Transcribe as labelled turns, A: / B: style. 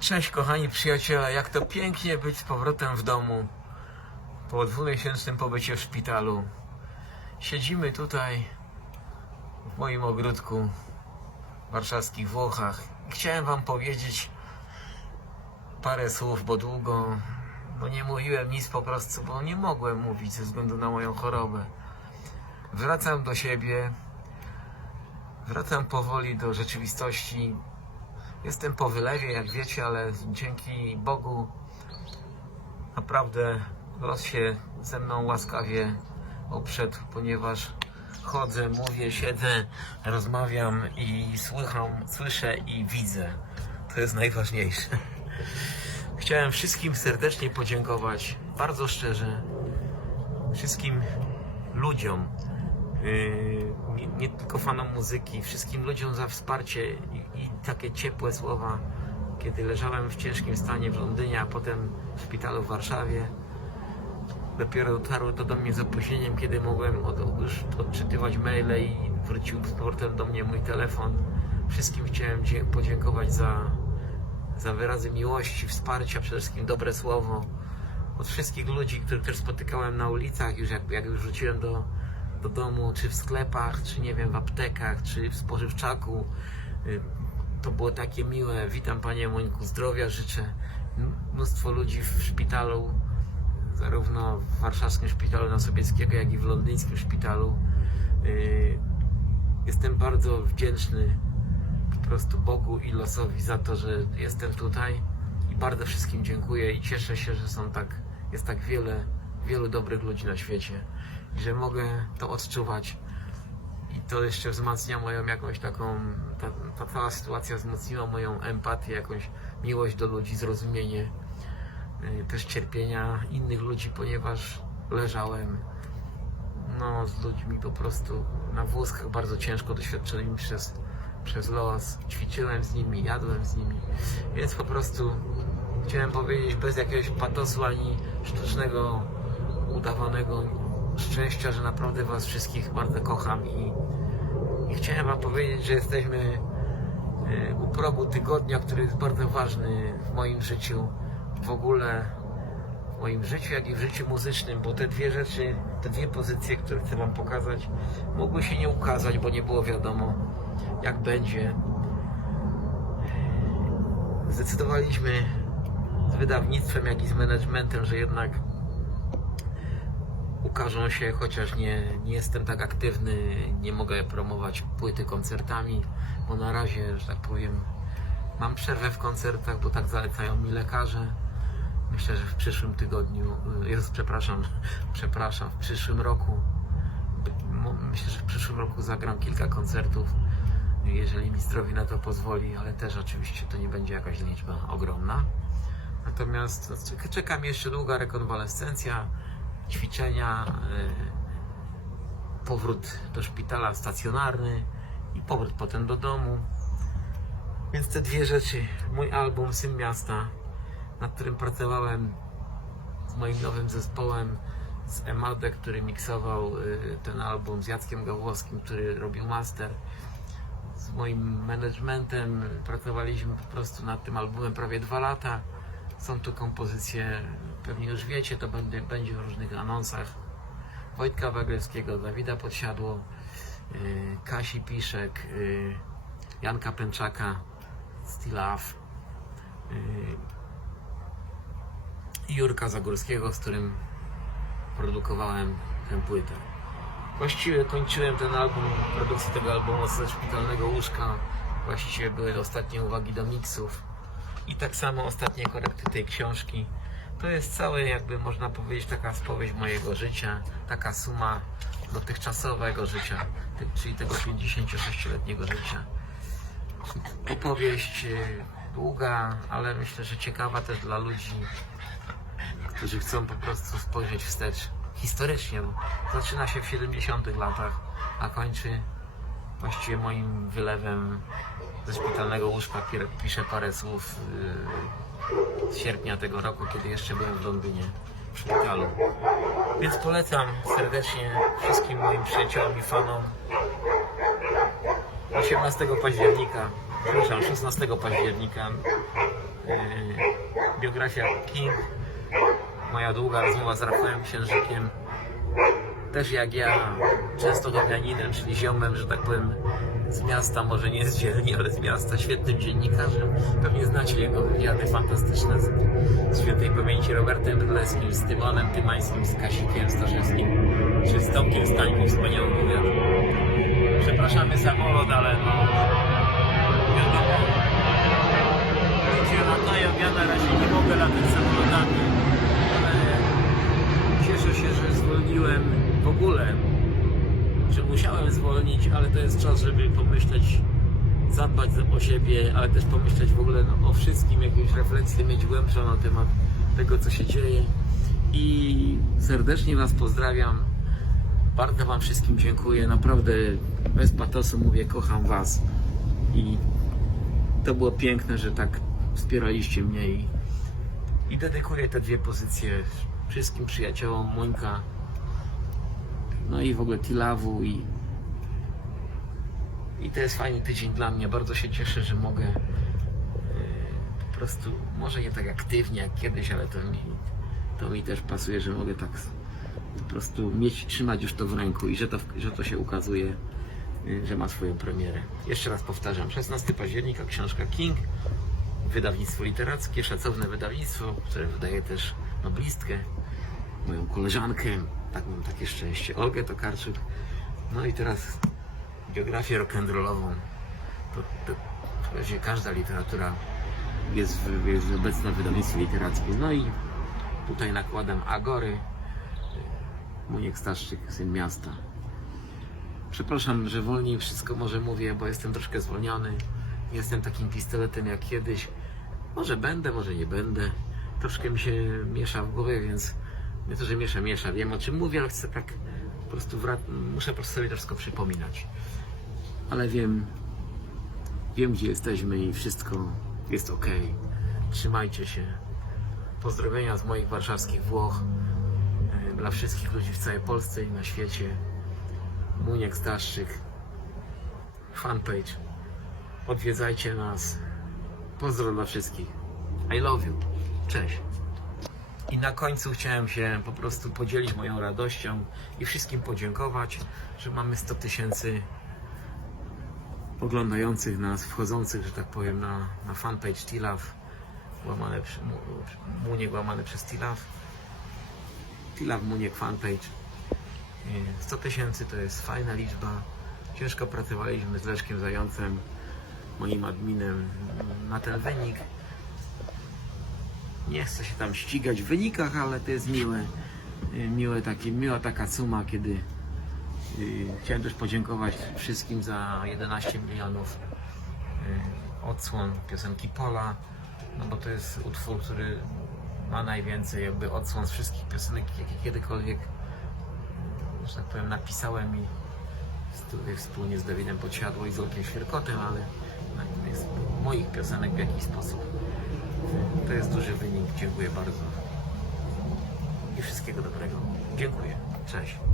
A: Cześć kochani przyjaciele, jak to pięknie być z powrotem w domu po dwumiesięcznym pobycie w szpitalu. Siedzimy tutaj w moim ogródku w warszawskich Włochach. Chciałem wam powiedzieć parę słów, bo długo bo nie mówiłem nic po prostu, bo nie mogłem mówić ze względu na moją chorobę. Wracam do siebie, wracam powoli do rzeczywistości. Jestem po wylewie, jak wiecie, ale dzięki Bogu naprawdę los się ze mną łaskawie oprzedł, ponieważ chodzę, mówię, siedzę, rozmawiam i słycham, słyszę i widzę. To jest najważniejsze. Chciałem wszystkim serdecznie podziękować, bardzo szczerze, wszystkim ludziom, nie, nie tylko fanom muzyki, wszystkim ludziom za wsparcie i, i takie ciepłe słowa, kiedy leżałem w ciężkim stanie w Londynie, a potem w szpitalu w Warszawie. Dopiero dotarło to do mnie z opóźnieniem, kiedy mogłem od, już odczytywać maile i wrócił z powrotem do mnie mój telefon. Wszystkim chciałem podziękować za, za wyrazy miłości, wsparcia, przede wszystkim dobre słowo. Od wszystkich ludzi, których też spotykałem na ulicach, już jak, jak już wróciłem do, do domu, czy w sklepach, czy nie wiem, w aptekach, czy w spożywczaku. Y, To było takie miłe. Witam Panie Mońku, zdrowia życzę. Mnóstwo ludzi w szpitalu, zarówno w warszawskim szpitalu na Sobieskiego, jak i w londyńskim szpitalu. Y, Jestem bardzo wdzięczny po prostu Bogu i losowi za to, że jestem tutaj i bardzo wszystkim dziękuję i cieszę się, że są tak, jest tak wiele, wielu dobrych ludzi na świecie że mogę to odczuwać. I to jeszcze wzmacnia moją jakąś taką, ta, ta cała sytuacja wzmocniła moją empatię, jakąś miłość do ludzi, zrozumienie y, też cierpienia innych ludzi, ponieważ leżałem no, z ludźmi po prostu na wózkach. Bardzo ciężko doświadczonymi przez, przez los. Ćwiczyłem z nimi, jadłem z nimi, więc po prostu chciałem powiedzieć bez jakiegoś patosu ani sztucznego, udawanego szczęścia, że naprawdę Was wszystkich bardzo kocham i, i chciałem Wam powiedzieć, że jesteśmy y, u progu tygodnia, który jest bardzo ważny w moim życiu, w ogóle w moim życiu, jak i w życiu muzycznym, bo te dwie rzeczy, te dwie pozycje, które chcę Wam pokazać, mogły się nie ukazać, bo nie było wiadomo, jak będzie. Zdecydowaliśmy z wydawnictwem, jak i z managementem, że jednak ukażą się, chociaż nie, nie jestem tak aktywny, nie mogę promować płyty koncertami, bo na razie, że tak powiem, mam przerwę w koncertach, bo tak zalecają mi lekarze. Myślę, że w przyszłym tygodniu, y, jest, przepraszam, przepraszam, w przyszłym roku, myślę, że w przyszłym roku zagram kilka koncertów, jeżeli mi zdrowie na to pozwoli, ale też oczywiście to nie będzie jakaś liczba ogromna. Natomiast no, czeka- czeka mnie jeszcze długa rekonwalescencja, ćwiczenia, y, powrót do szpitala stacjonarny i powrót potem do domu. Więc te dwie rzeczy, mój album Syn Miasta, nad którym pracowałem z moim nowym zespołem, z Emadę, który miksował y, ten album, z Jackiem Gawłowskim, który robił master, z moim managementem. Pracowaliśmy po prostu nad tym albumem prawie dwa lata. Są tu kompozycje, pewnie już wiecie, to będzie, będzie w różnych anonsach. Wojtka Wagrewskiego, Dawida Podsiadło, y, Kasi Piszek, y, Janka Pęczaka, Still Love, y, i Jurka Zagórskiego, z którym produkowałem tę płytę. Właściwie kończyłem ten album, produkcję tego albumu ze szpitalnego łóżka. Właściwie były ostatnie uwagi do miksów i tak samo ostatnie korekty tej książki. To jest całe, jakby można powiedzieć, taka spowiedź mojego życia, taka suma dotychczasowego życia, czyli tego 56-letniego życia. Opowieść e, długa, ale myślę, że ciekawa też dla ludzi, którzy chcą po prostu spojrzeć wstecz historycznie. Zaczyna się w 70 latach, a kończy właściwie moim wylewem ze szpitalnego łóżka. Piszę parę słów yy, z sierpnia tego roku, kiedy jeszcze byłem w Londynie w szpitalu. Więc polecam serdecznie wszystkim moim przyjaciołom i fanom 18 października, przepraszam, 16 października e, biografia King, moja długa rozmowa z Rafałem Księżykiem, też jak ja, często domianinem, czyli ziomem, że tak powiem, z miasta, może nie z dzielni, ale z miasta, świetnym dziennikarzem. Pewnie znacie jego wywiady fantastyczne z, z świętej pamięci Robertem Bryleskim, z Tymonem Tymańskim, z Kasikiem Staszewskim, czy z Tomkiem Stańką, wspaniały wywiad. Przepraszamy samolot, ale no... Wiadomo, ludzie latają, ja na razie nie mogę latać samolotami, ale cieszę się, że zwolniłem w ogóle, że musiałem zwolnić, ale to jest czas, żeby pomyśleć, zadbać o siebie, ale też pomyśleć w ogóle no, o wszystkim, jakąś refleksję mieć głębszą na temat tego, co się dzieje. I serdecznie Was pozdrawiam. Bardzo Wam wszystkim dziękuję. Naprawdę bez patosu mówię, kocham Was. I to było piękne, że tak wspieraliście mnie i, i dedykuję te dwie pozycje wszystkim przyjaciołom Mońka, no i w ogóle Tilawu i, i to jest fajny tydzień dla mnie. Bardzo się cieszę, że mogę e, po prostu, może nie tak aktywnie jak kiedyś, ale to mi, to mi też pasuje, że mogę tak po prostu mieć, trzymać już to w ręku i że to, że to się ukazuje, y, że ma swoją premierę. Jeszcze raz powtarzam, 16 października książka King, wydawnictwo literackie, szacowne wydawnictwo, które wydaje też noblistkę, moją koleżankę, tak mam takie szczęście, Olgę Tokarczuk. No i teraz biografię rock'n'rollową. To, to każda literatura jest, jest obecna w wydawnictwie literackim. No i tutaj nakładam Agory, Muniek Staszczyk, syn miasta. Przepraszam, że wolniej wszystko może mówię, bo jestem troszkę zwolniony. Jestem takim pistoletem jak kiedyś. Może będę, może nie będę. Troszkę mi się miesza w głowie, więc nie to, że miesza, miesza. Wiem o czym mówię, ale chcę tak po prostu muszę po prostu sobie to wszystko przypominać. Ale wiem, wiem gdzie jesteśmy i wszystko jest ok. Trzymajcie się. Pozdrowienia z moich warszawskich Włoch e, dla wszystkich ludzi w całej Polsce i na świecie. Muniek Staszczyk, fanpage. Odwiedzajcie nas. Pozdro dla wszystkich. I love you. Cześć. I na końcu chciałem się po prostu podzielić moją radością i wszystkim podziękować, że mamy 100 tysięcy oglądających nas, wchodzących, że tak powiem, na, na fanpage Tilaw, łamane, Muniek łamane przez Tilaw. Tilaw Muniek fanpage. Y, 100 tysięcy to jest fajna liczba. Ciężko pracowaliśmy z Leszkiem Zającem, moim adminem, na ten wynik. Nie chcę się tam ścigać w wynikach, ale to jest miłe. y, Miłe takie, miła taka suma, kiedy y, chciałem też podziękować wszystkim za 11 milionów y, odsłon piosenki Pola, no bo to jest utwór, który ma najwięcej jakby odsłon z wszystkich piosenek, jakie kiedykolwiek że tak powiem, napisałem i wspólnie z Dawidem Podsiadło i z Olkiem Świerkotem, ale no, jest moich piosenek w jakiś sposób. To jest duży wynik. Dziękuję bardzo. I wszystkiego dobrego. Dziękuję. Cześć.